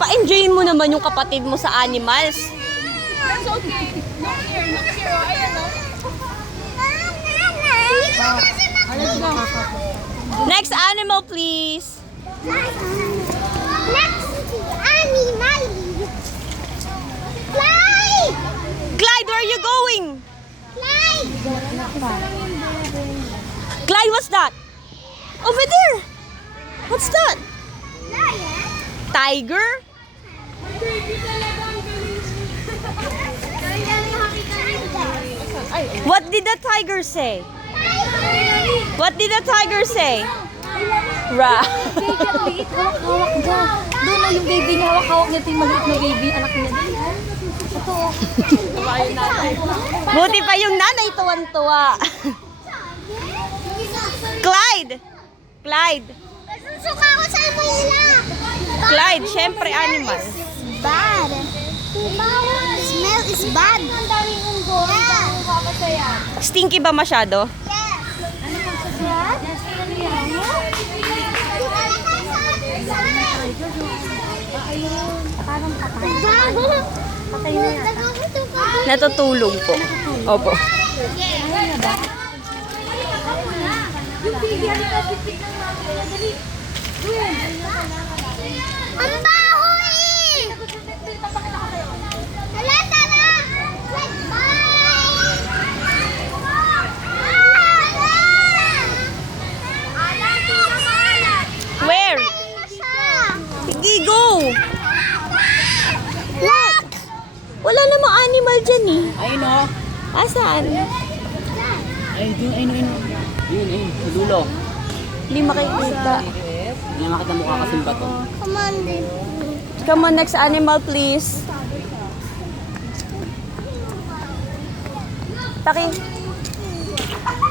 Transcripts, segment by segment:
Pa-enjoyin mo naman yung kapatid mo sa animals. That's okay. Look here. Ayan o. Let's go. Next animal, please. Next animal. Clyde! Clyde, where are you going? Clyde! Clyde, what's that? Over there. What's that? Lion? Tiger? What did the tiger say? What did the tiger say? Ra. Hawak dyan. Doon na yung baby niya. Hawak niya ito yung maliit na baby. Anak niya. Ito. Buti pa yung nanay tuwan-tuwa. Clyde! Clyde! Suka ako sa Manila. Clyde, syempre animal. Bad. Smell is bad. Yeah. Stinky ba masyado? Parang patay. Patay na yata. Natutulog po. Opo. Ang baho eh! Tara, tara! Where? Sige, go! What? Wala namang animal dyan eh. Ayun o. Asaan? Ayun. Ayun, sa dulo. Hindi makikita. Hindi na makita mukha kasing bato. Come on, baby. Come on, next animal please. Taki.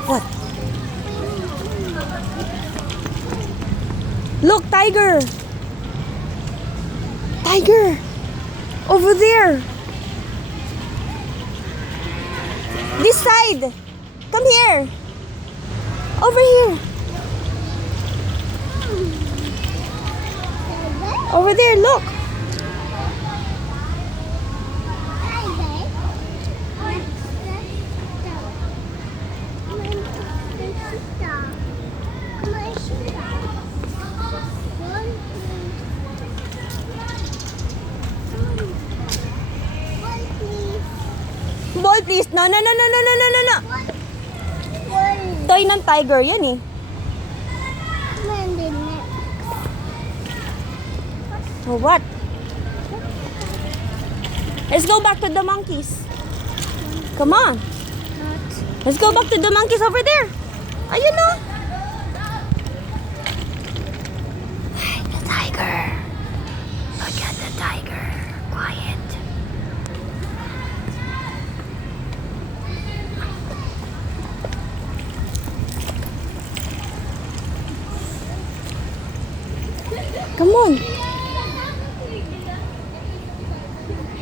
What? Look, tiger. Tiger. Over there. This side. Come here. Over here. Over there, look. Ball, please. No. Toy ng tiger, yan eh. Oh, what? Let's go back to the monkeys. Come on. Let's go back to the monkeys over there. Ayun na. The tiger. Look at the tiger. Quiet. Come on.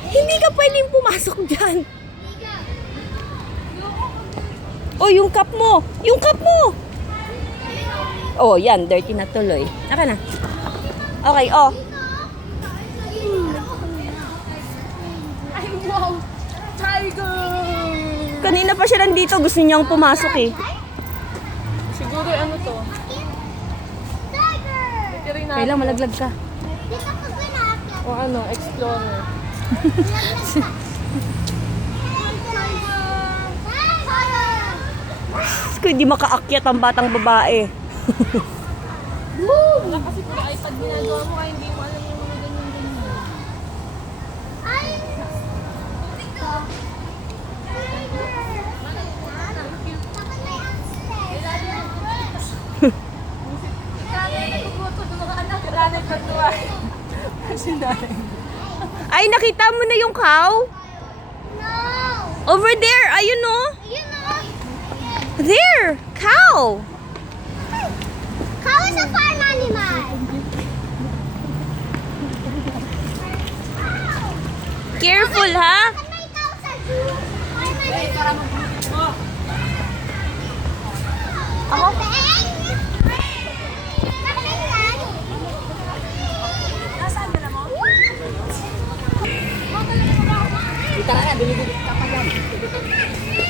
Hindi ka pwedeng pumasok dyan. Oh, yung cup mo. Yung cup mo. Oh, yan. Dirty na tuloy. Naka na. Okay, oh. Ay, wow. Tiger! Kanina pa siya nandito. Gusto niyang pumasok eh. Siguro ano to? Tiring natin. Kailang malaglag ka. O ano, explorer. Kung hindi makaakyat ang batang babae. Wala kasi puro iPad ginagawa mo kaya hindi mo alam yung mga ganyan-ganyan. Ay, nakita mo na yung cow? Over there. Ayun no. There. Cow. Cow is a farm animal. Careful ha. Kan may cow sa zoo. Ako? Nasaan ka na mo? tara na, binibigit ka pa dyan.